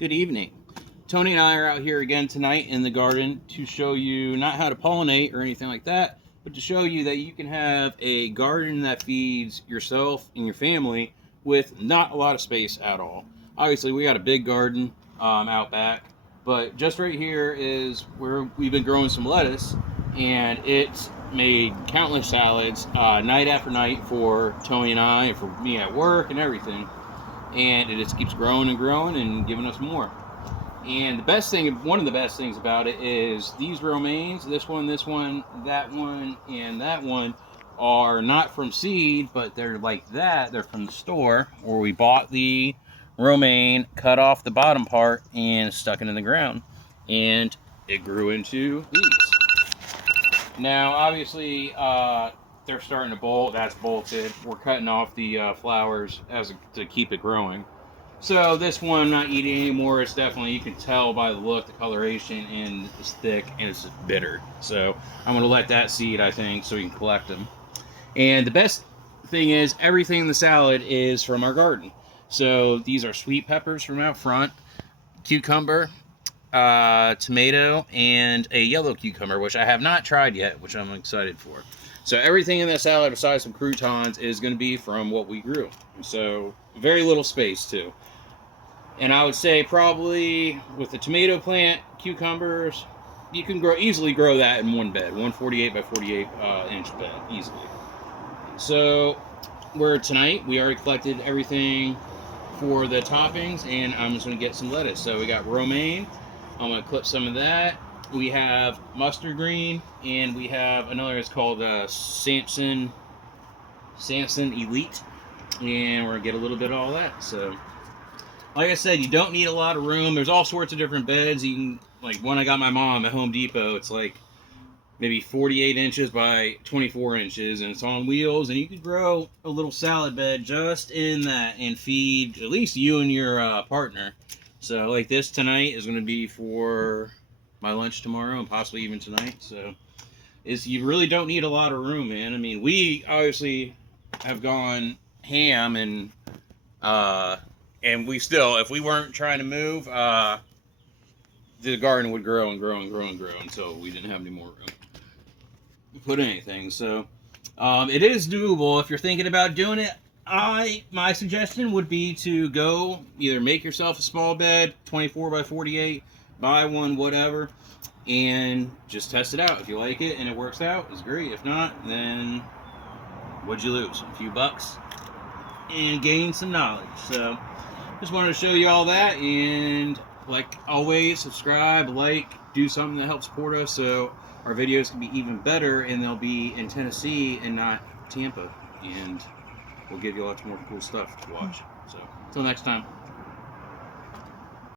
Good evening. Tony and I are out here again tonight in the garden to show you not how to pollinate or anything like that, but to show you that you can have a garden that feeds yourself and your family with not a lot of space at all. Obviously, we got a big garden out back, but just right here is where we've been growing some lettuce, and it's made countless salads night after night for Tony and I, and for me at work and everything. And it just keeps growing and growing and giving us more. And the best thing, one of the best things about it is these romaines, this one, that one, and that one are not from seed, but they're like that. They're from the store, where we bought the romaine, cut off the bottom part, and stuck it in the ground. And it grew into these. Now, obviously, they're starting to bolt. That's bolted. We're cutting off the flowers to keep it growing. So this one I'm not eating anymore. It's definitely, you can tell by the look, the coloration, and it's thick and it's bitter. So I'm going to let that seed, I think, so we can collect them. And the best thing is everything in the salad is from our garden. So these are sweet peppers from out front, cucumber, tomato, and a yellow cucumber, which I have not tried yet, which I'm excited for. So everything in this salad, besides some croutons, is going to be from what we grew. So very little space too. And I would say probably with the tomato plant, cucumbers, you can easily grow that in one bed, 148 by 48 inch bed, easily. So tonight we already collected everything for the toppings, and I'm just going to get some lettuce. So we got romaine. I'm going to clip some of that. We have mustard green, and we have another, it's called Samson Elite, and we're going to get a little bit of all that. So like I said, you don't need a lot of room. There's all sorts of different beds. You can, like one I got my mom at Home Depot, it's like maybe 48 inches by 24 inches, and it's on wheels, and you could grow a little salad bed just in that and feed at least you and your partner. So like this tonight is going to be for my lunch tomorrow, and possibly even tonight. So you really don't need a lot of room, man. I mean, we obviously have gone ham, and we still, if we weren't trying to move, the garden would grow and grow and grow and grow until we didn't have any more room to put anything. So it is doable if you're thinking about doing it. My suggestion would be to go either make yourself a small bed, 24 by 48, buy one, whatever, and just test it out. If you like it and it works out, it's great. If not, then what'd you lose? A few bucks and gain some knowledge. So just wanted to show you all that, and like always, subscribe, like, do something that helps support us so our videos can be even better, and they'll be in Tennessee and not Tampa, and we'll give you lots more cool stuff to watch. So until next time.